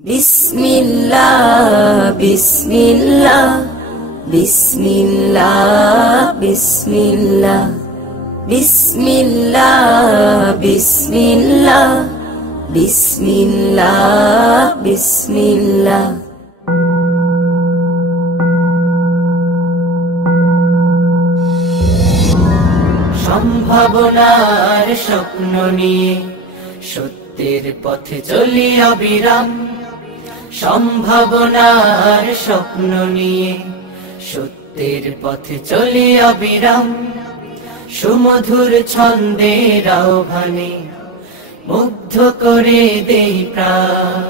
বিসমিল্লাহ বিসমিল্লাহ বিসমিল্লাহ বিসমিল্লাহ বিসমিল্লাহ বিসমিল্লাহ বিসমিল্লাহ বিসমিল্লাহ। সম্ভাবনার স্বপ্ন নিয়ে সত্যের পথে চলি অবিরাম। সম্ভাবনার স্বপ্ন নিয়ে সত্যের পথে চলি অবিরাম। সুমধুর ছন্দের আহ্বানে মুগ্ধ করে দেই প্রাণ।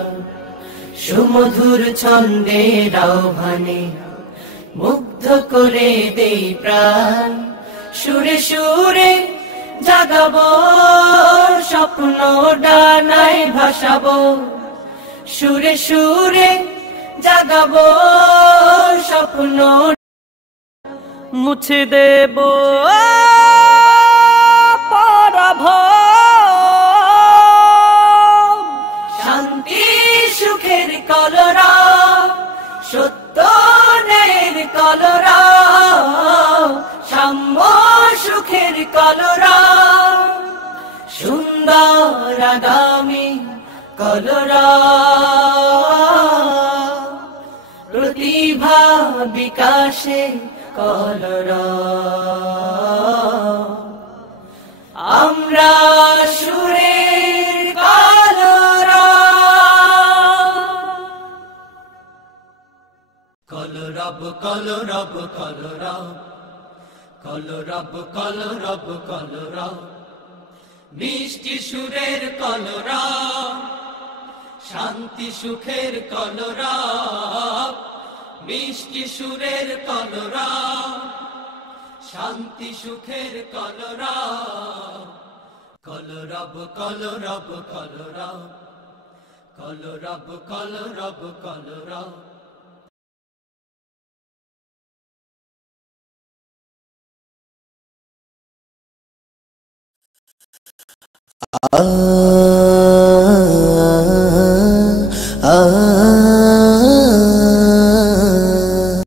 সুমধুর ছন্দের আহ্বানে মুগ্ধ করে দেই প্রাণ। সুরে সুরে জাগাবো স্বপ্ন ডানায় ভাসাবো। সুরে সুরে জাগাবো স্বপ্ন মুছে দেব পরাভব। শান্তি সুখের কলরা, সত্য ন্যায়ের কলরা, সাম্য সুখের কলরা, সুন্দর আগামী কলরা, প্রতিভা বিকাশে কলরা। আমরা সুরের কলরা। কলরব কলরব কলরব, কলরব কলরব কলরব, মিষ্টি সুরের কলরা, শান্তি সুখের কলরা, মিষ্টি সুরের কলরা, শান্তি সুখের কলরা। কলরব কলরব কলরব, কলরব কলরব কলরব।